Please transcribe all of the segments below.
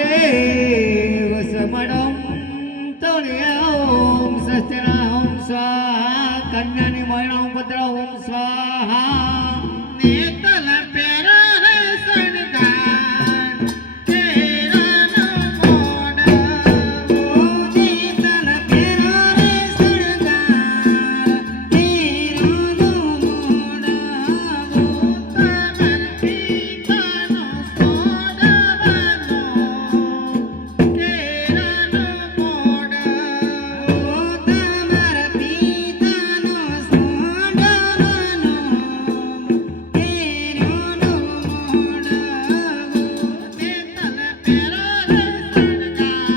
महादेव समणं तोण्य ओम सस्तेना ओम स्वाहा कन्यानि मयणं भद्र ओम स्वाहा नेतल पेरा रे सणगार तेरा नमोड ओ नेतल पेरा रे सणगार तेरा नमोड ओ तमर पीतानो सोडवनो तेरा नमोड ओ तमर पीतानो सोडवनो तेरा नमोड नेतल पेरा रे सणगार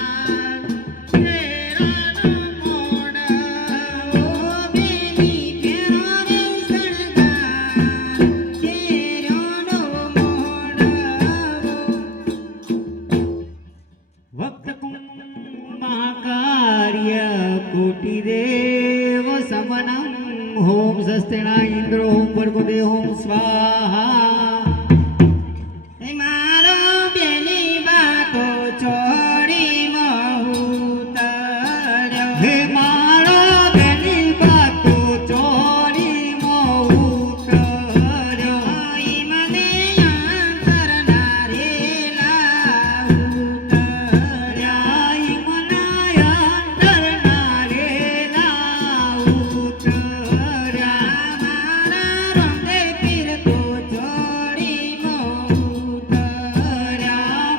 तेरा नमोड ओ बेनी पेरा रे सणगार तेरा नमोड वक्त महाकार्य कोटिदेव समनं ओम सस्तेना इंद्र ओम भर्गोदे ओम स्वाहा मारो बेनी बातो छोड़ी महूतर हे मारो बेनी बातो छोड़ी महूतर आई मने अंतर नारे लाऊतर आई मना अंतर नारे लाऊतर मारा रंगे पीर तो छोड़ी महूतर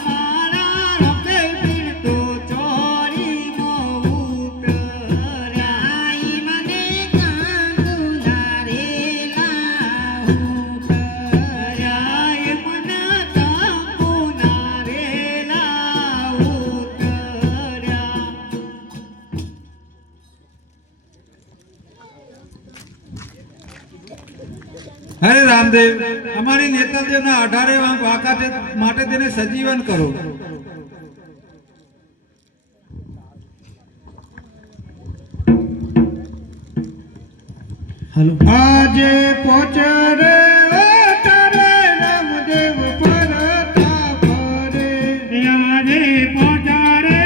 मारा रंगे पीर तो छोड़ी महूतर आई मने कांगू नारे लाऊतर आई मना कांगू नारे लाऊतर હરે રામદેવ અમારી નેતલદેવના 18 વાંકા માટે તેને સજીવન કરો. हेलो આજે પહોંચે રે તારે રામદેવ પરતા પરે આજે પહોંચા રે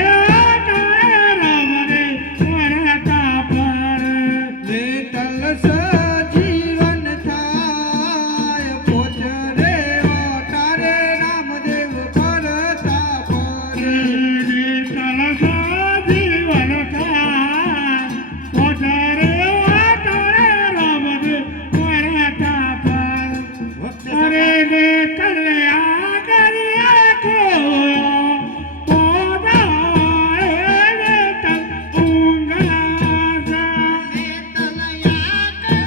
તારે રામદેવ પરતા પર નેતલ સજીવન થાય પહોંચે રે તારે રામદેવ પરતા પરે જીવન થાય પહોંચા રે તારે રામદેવ પરતા પર અરે ને કલ્યા કર્યા કો પોદાય ને તલ ઊંઘા નેતલયા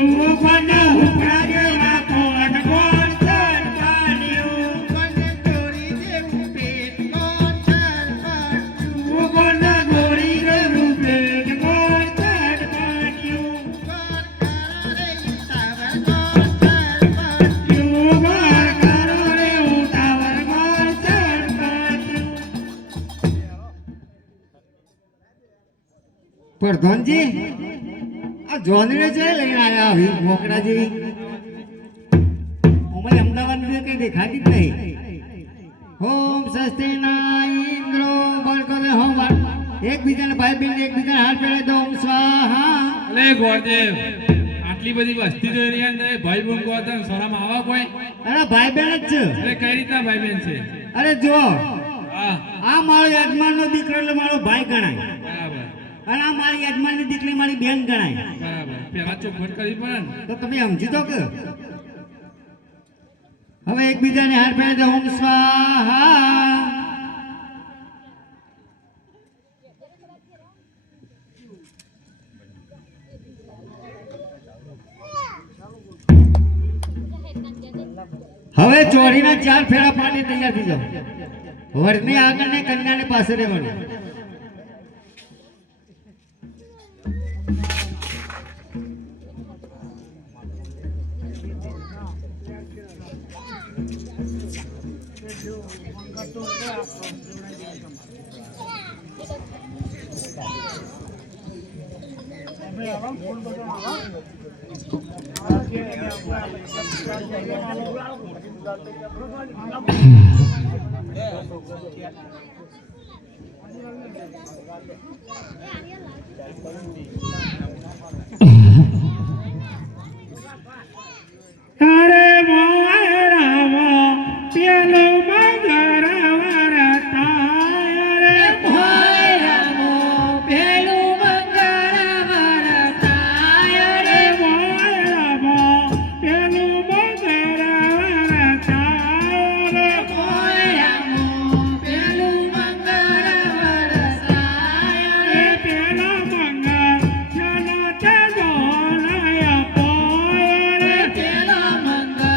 કોણ ઉપરા જેવા કોણ કોણ સરપાડ્યું કોણ ચોરી જેવું પેટ કોણ સરપાડ્યું કોણ ગોરી જેવું પેટ કોણ સરપાડ્યું કોણ કરો રે ઉતાવળ કોણ સરપાડ્યું કોણ કરો રે ઉતાવળ કોણ સરપાડ્યું પ્રધાનજી આ જોનરે છે લઈને આવ્યા આવી મોકરા જેવી અમારે અમદાવાદ ની કઈ દેખાતી જ નહીં ઓમ સ્વસ્તિના ઇન્દ્રો બળકોને હોમ એકબીજાને ભાઈ બહેન એકબીજાને હાથ પહેરાવી દો ઓમ સ્વાહા અલે ગોરદેવ આટલી બધી વસ્તી જોઈ રહ્યા ને ભાઈ બોન ગોતન શરમ આવા કોઈ અરે ભાઈ બહેન જ છે અરે કઈ રીતના ભાઈ બેન છે અરે જો હા આ મારો યજમાનનો દીકરો એટલે મારો ભાઈ ગણાય બરાબર અને આ મારી યજમાનની દીકરી મારી બેન ગણાય બરાબર પેલા ચોખવટ કરવી પડે ને તો તમે સમજી દો કે હવે એકબીજાને હાથ પહેરાવી દો ઓમ સ્વાહા હવે ચોરીના 4 ફેરા પાણી તૈયાર થઈ જાઓ વરની આગળ ને કન્યાની પાસે રહેવાનું તારે મોય રામ પેલો મગર વરતાય રે મોય રામ પેલો મગર વરતાય રે મોય રામ પેલો મગર વરતાય રે મોય રામ પેલો મગર વરતાય રે પેલો મગર ચલો તે દોલય પોય રે પેલો મગર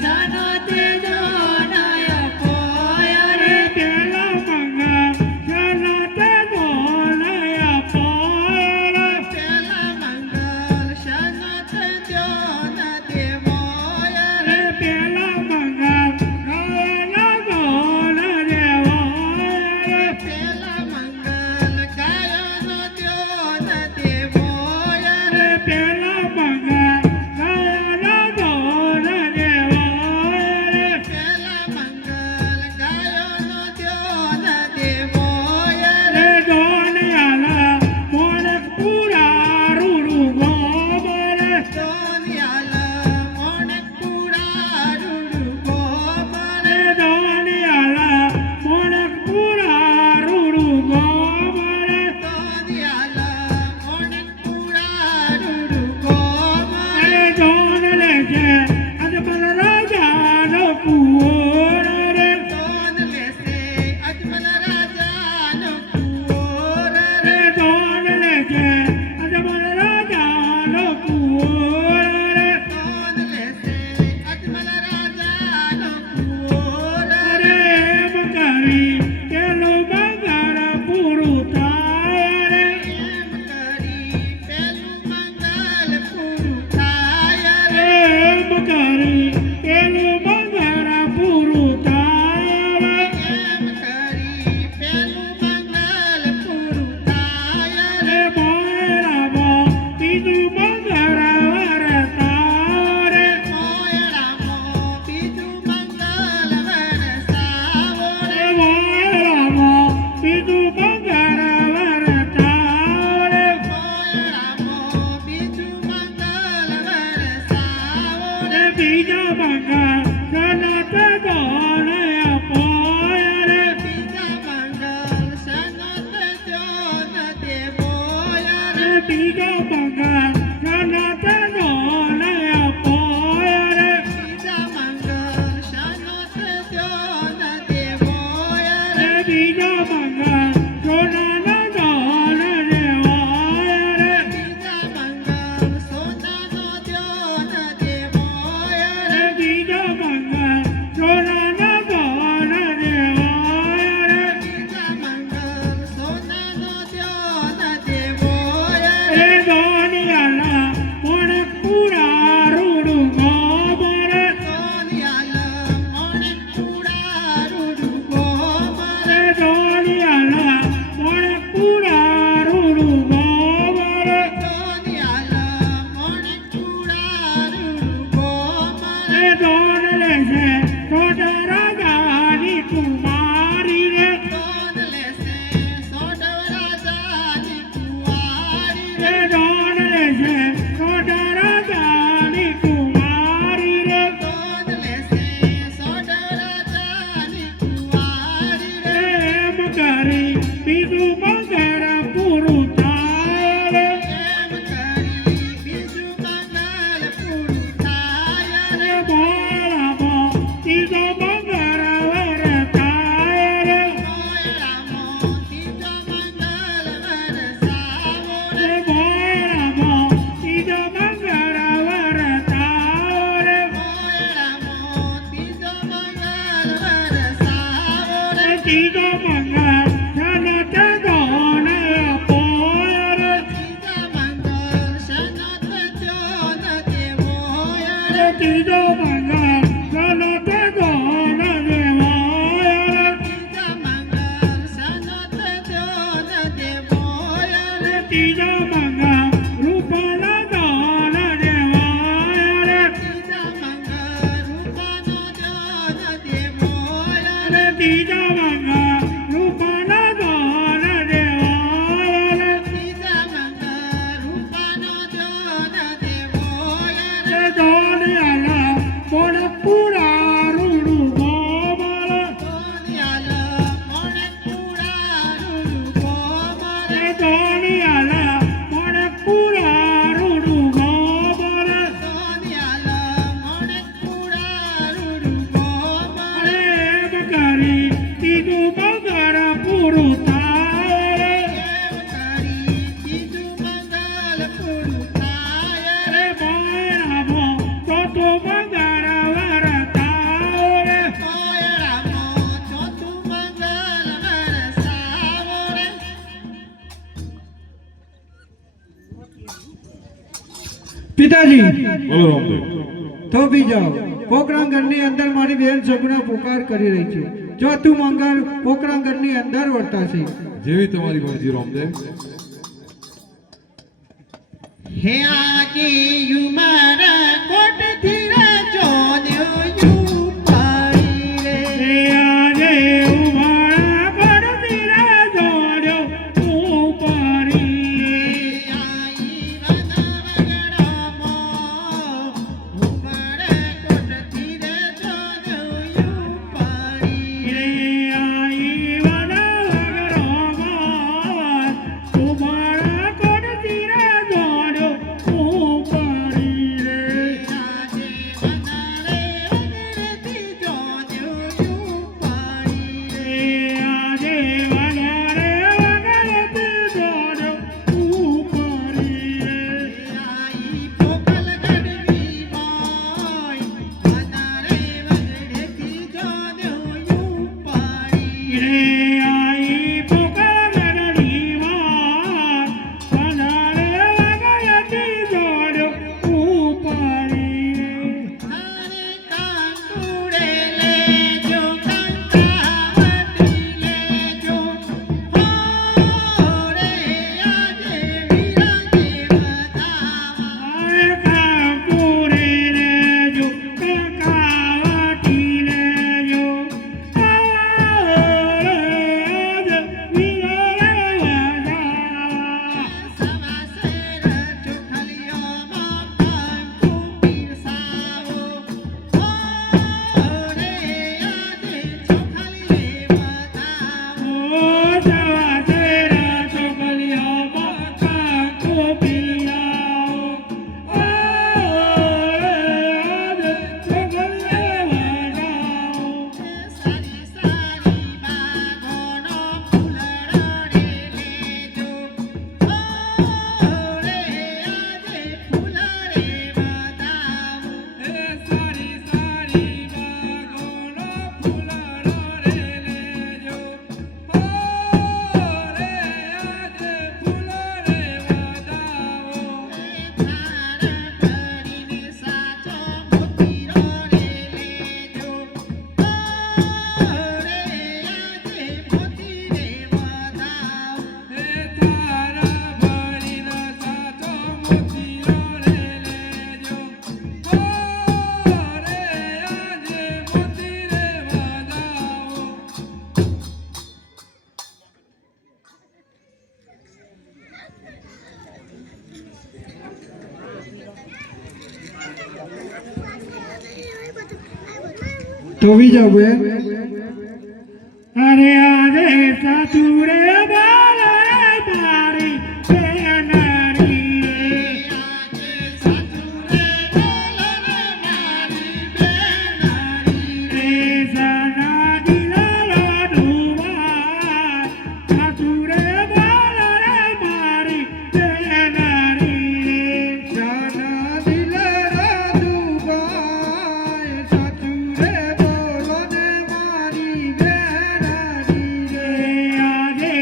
સનો તે દોલય પોય રે પેલો મગર સનો તે દોલય પોય રે પેલો મગર સનો તે દોલય તે મોય રે પેલો મગર ગાયનો દોલ દેવાય રે પેલો મગર ગાયનો દોલ દેવાય રે પેલો મગર ગાયનો દોલ દેવાય રે પેલો મગર ગાયનો દોલ દેવાય રે દોનિયાલા મોણક પૂરા રૂડુ ગોબર દોનિયાલા મોણક પૂરા રૂડુ ગોબર દોનિયાલા મોણક પૂરા રૂડુ ગોબર દોનિયાલા મોણક પૂરા રૂડુ ગોબર દોન લેજે અજમલ રાજાનો કુંવર રે દોન લેશે અજમલ રાજાનો કુંવર રે દોન લેજે અજમલ રાજાનો કુંવર રે દોન લેશે અજમલ રાજાનો કુંવર રે એમ કરી પેલો મગર પૂરું થાય રે એમ કરી પેલું મંગલ પૂરું થાય રે એમ કરી પેલું મગર પૂરું થાય રે એમ કરી પેલું મંગલ પૂરું થાય રે મોયરામાં બીજું મંગળ વરસાવ રે મોયરામાં બીજું મંગળ વરસાવ રે મોયરામાં બીજું મંગળ વરસાવ રે મોયરામાં બીજું મંગળ વરસાવ રે બીજા મંગળ સનત દોલય પોય રે બીજા મંગળ સનત દોલ દેવોય રે બીજા મંગળ સનત દોલય પોય રે બીજા મંગળ સનત દોલ દેવોય રે બીજા મંગળ સોનાનો દોલ દેવાય રે બીજા મંગળ સોનાનો દોલ ત્રીજો મંગળ સનત ગોન દેવાય ત્રીજો મંગળ રૂપના ગોન દેવાય ત્રીજો મંગળ રૂપના ગોન દેવાય ધોનિયાલા મોણપુરા રૂડુ ગોમલ ધોનિયાલા મોણપુરા રૂડુ ગોમલ એમ કરી તીજું મંગળ પૂરું થાય રે મોયરામો ચોથું મંગળ વરતાવ રે પિતાજી બોલો રામદેવ તો બી જાઓ પોકરાંગણની અંદર મારી બેન સગુણા પુકાર કરી રહી છે ચોથું મંગળ પોકરાંગણની અંદર વર્તાશે જેવી તમારી મરજી રામદેવ હે આજે યુમારા કોટથી રાજો યુ પાડી રે હે આજે ઉમાળા પડતી રાજો ઉપારી રે આઈ વનગરોમાં ઉમાળા પડતી રાજો ઉપારી રે આજે વનરે વનરતી જોડો ઉપારી રે રે આઈ પોકળગઢની વાર વનરે વનરતી જોડો ઉપારી રે આરે કાંકુરે રેજો કાકાવટી રેજો આરે આજ વિરલે વજાવા ઓ જવા તેરા ચોકલિયામાં કાંકો પિયાઓ આજ ચોકલે વજાઓ સારી સારી બાગોનો ફૂલડો રે લેજો રે આજે ફૂલો રે વધાવો તારા ભરીનો સાચો મોતીરો રે લેજો રે આજે મોતી રે વધાવો તો બી જાઓ બેન અરે આરે સાસુરે બાળા મારી બેનરી રે સના દિલરા ડુવા સાસુરે બાળા મારી બેનરી સના દિલરા ડુવા સાસુરે બોલો ને મારી બેનરી રે આજે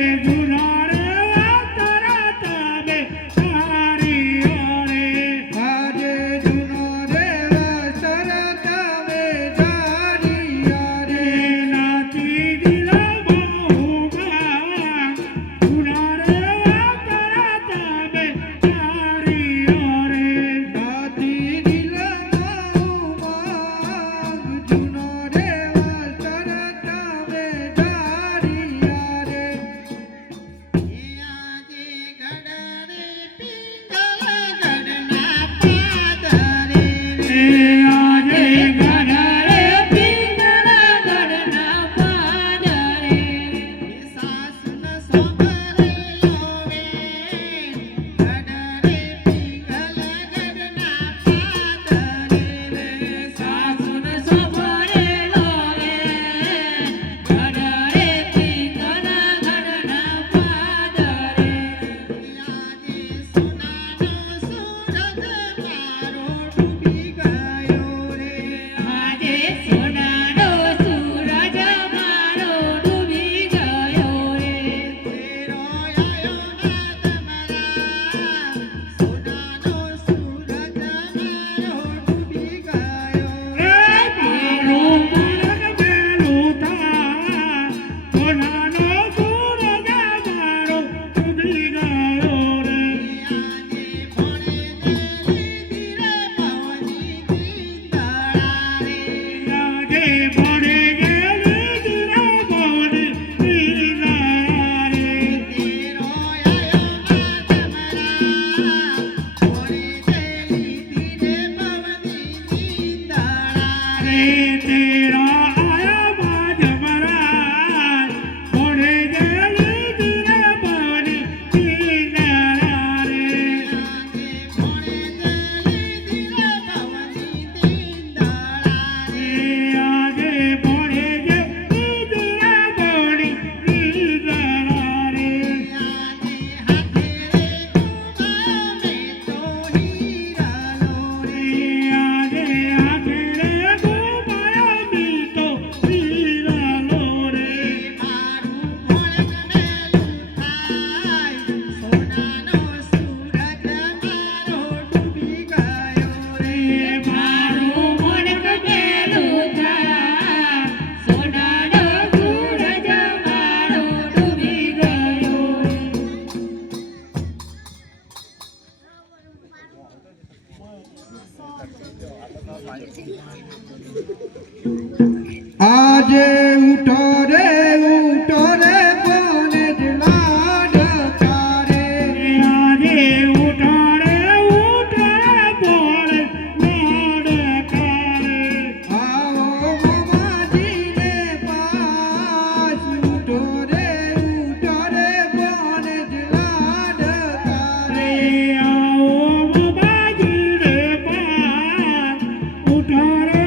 આજે ઉઠો રે કોને જ લાડ તારે આજે ઉઠો રે કોને લાડ તારે આવો મામાજીને પાસ ઉઠો રે કોને જ લાડ તારે આવો મામાજીને પાસ ઉઠો રે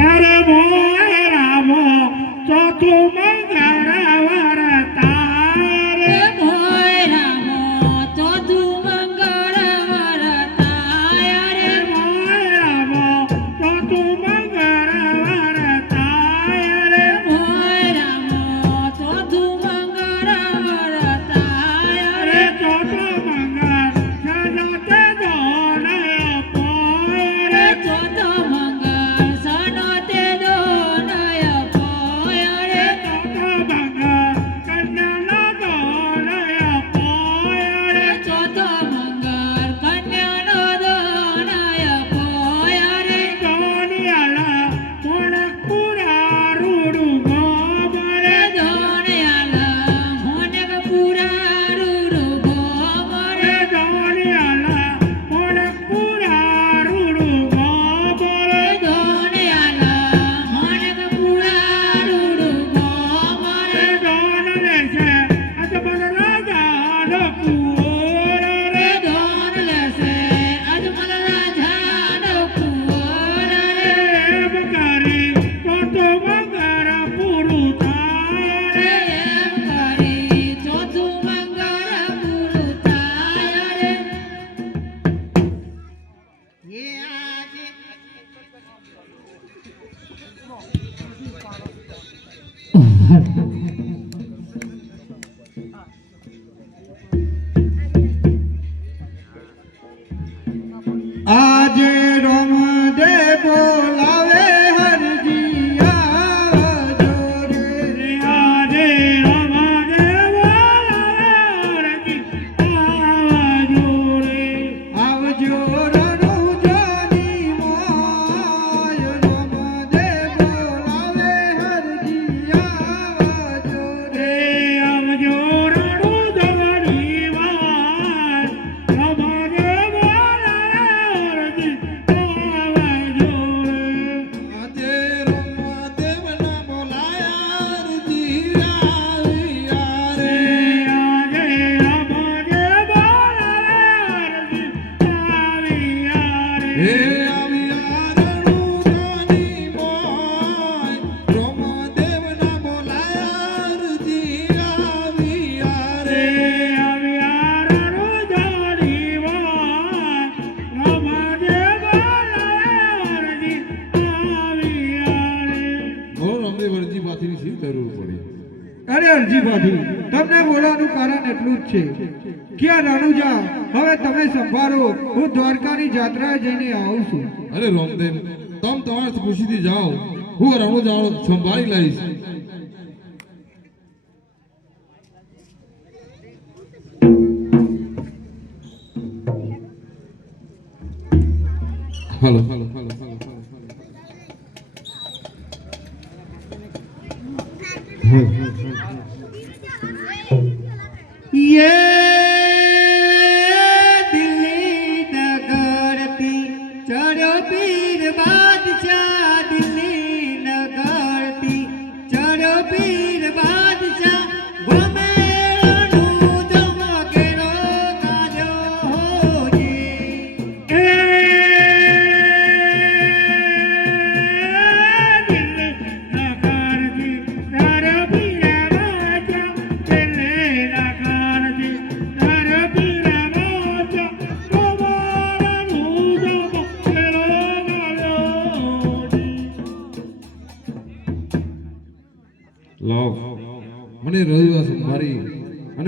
અરે મોય રામો ચોથું મંગળ વરતાય રે મોય રામો ચોથું મંગળ વરતાય રે મોય રામો ચોથું મંગળ વરતાય રે મોય રામો ચોથું મંગળ વરતાય રે ચોથું મંગળ સનતે દોનય પોય રે ચોથું આજે રોમ દે બોલાવે હરજી આવજો રે આજે રોમ દે બોલાવે હરજી આવજો રે આવજો રણુજાની મોય રોમ દે બોલાવે હરજી આવજો રે આવજો રણુજાની મોય રોમ દે અરે અરજીભાઈ તમને બોલવાનું કારણ એટલું જ છે કે આ રણુજા હવે તમે સંભાળો હું દ્વારકાની જાત્રાએ જઈને આવું છું અરે રામદેવ તમ તમારી ખુશીથી જાઓ હું રણુજા સંભાળી લઈશ हेलो हेलो हेलो हेलो ये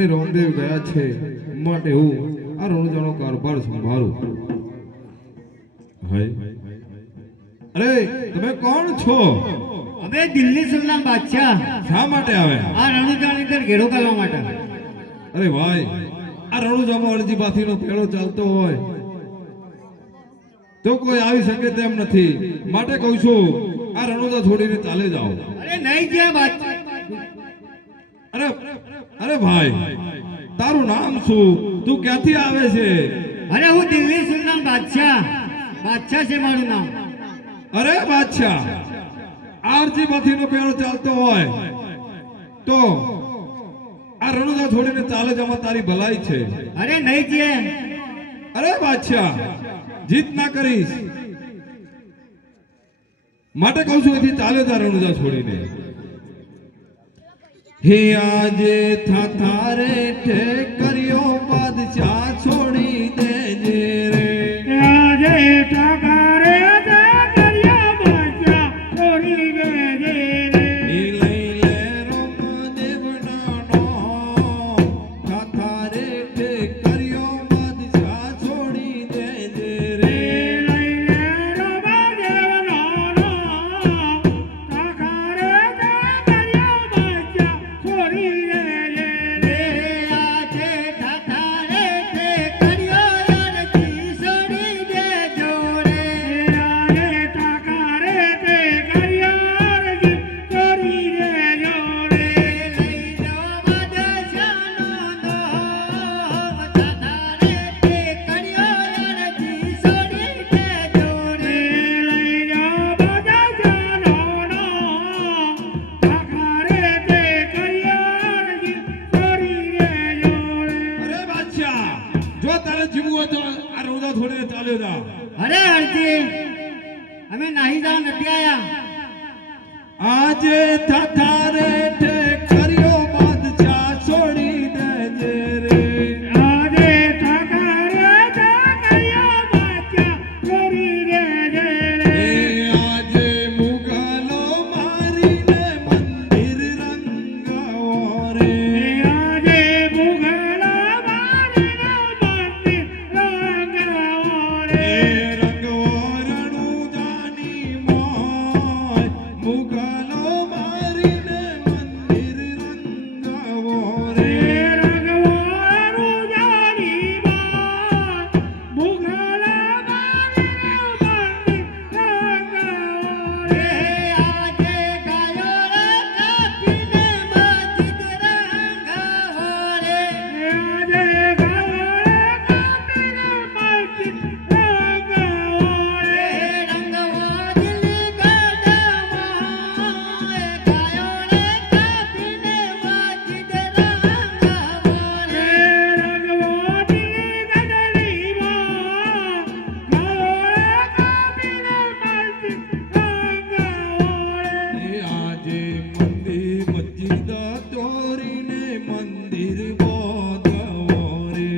અને રામદેવ ગયા છે માટે હું આ રણુજાનો કારભાર સંભાળું. હાય અરે તમે કોણ છો? અમે દિલ્હી સુલતાન બાદશાહ શા માટે આવે? આ રણુજાની અંદર ઘેરો કરવા માટે. અરે ભાઈ આ રણુજામાં અરજીબાથીનો પેળો ચાલતો હોય તો કોઈ આવી શકે તેમ નથી, માટે કહું છું આ રણુજા છોડીને ચાલે જાઓ. અરે નહીં જ્યાં બાદશાહ. અરે અરે ભાઈ તારું નામ શું? તું ક્યાંથી આવે છે? અરે હું દિલ્હી સુલતાન બાદશાહ છે મારું નામ. અરે બાદશાહ આરજીબાથીનો પેળો ચાલતો હોય તો આ રણુજા છોડીને ચાલે જવામાં તારી ભલાઈ છે. અરે નહીં જે. અરે બાદશાહ જીત ના કરીશ, માટે કહું છું એથી ચાલે જા રણુજા છોડીને. હે આજે થારે ઠે કર્યો બાદશાહ છોડી દેજે રે. આજે ઠાકારે તે કર્યો બાદશાહ છોડી દેજે રે. લઈ લે રામદેવના નામ થારે ઠે કર્યો બાદશાહ છોડી દેજે રે. લઈ લે રામદેવનો નામ, ઠાકારે તે કર્યો બાદશાહ છોડી દેજે રે. આજે ઠાઠારે તે કર્યો અરજી છોડી દેજો રે. આજે ઠાકારે તે કર્યો અરજી છોડી દેજો રે. લઈ લો બાદશાહનો નામ, ઠાઠારે તે કર્યો અરજી છોડી દેજો રે. લઈ જાઓ બાદશાહનો નામ, ઠાકારે તે કર્યો અરજી છોડી દેજો રે. અરે બાદશાહ જો તારે જીવવું હોય તો આ રણુજા છોડીને ચાલ્યો જા. અરે અરજી અમે નાહી જવા નથી આયા. આજે થારે ઠે કર્યો બાદશાહ છોડી દેજે રે. આજે ઠાકારે તે કર્યો બાદશાહ છોડી દેજે રે. આજે મુગલો મારીને મંદિર રંગાવો રે. આજે મુઘલો મારીને મંદિર રંગાવો રે. રંગવો રણુજાની મોય, મુગલો મારીને મંદિર રંગાવો રે. રંગવો રણુજાની મોય, મુઘલો મારીને મંદિર રંગાવો રે. આજે ગાયો રે કાપીને મસ્જિદ રંગાવો રે. આજે ગાયો કાપીને મસ્જિદ રંગાવો રે. રંગવો દિલ્હી ગઢમાં, ગાયો રે કાપીને મસ્જિદ રંગાવો રે. રંગવો દિલ્હી ગઢલીમાં, ગાયો કાપીને મસ્જિદ રંગાવો રે. આજે મંદિર મસ્જિદ તોડીને મંદિર બોધાવો રે.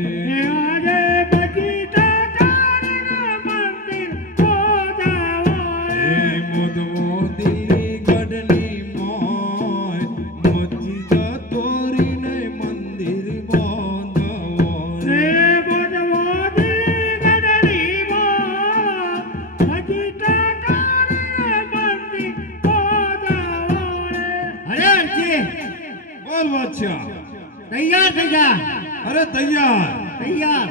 આજે મસ્જિદ તારીને મંદિર બોધાવો રે. મોદવો દિલ્હી ગઢની મોય, મસ્જિદ તોડીને મંદિર બોધાવો રે. બોધવો દિલ્હી ગઢલીમાં, મસ્જિદ તારીને મંદિર બોધાવો રે. અરે અરજી બોલ બાદશાહ. તૈયાર થઈ જા. અરે તૈયાર. તૈયાર.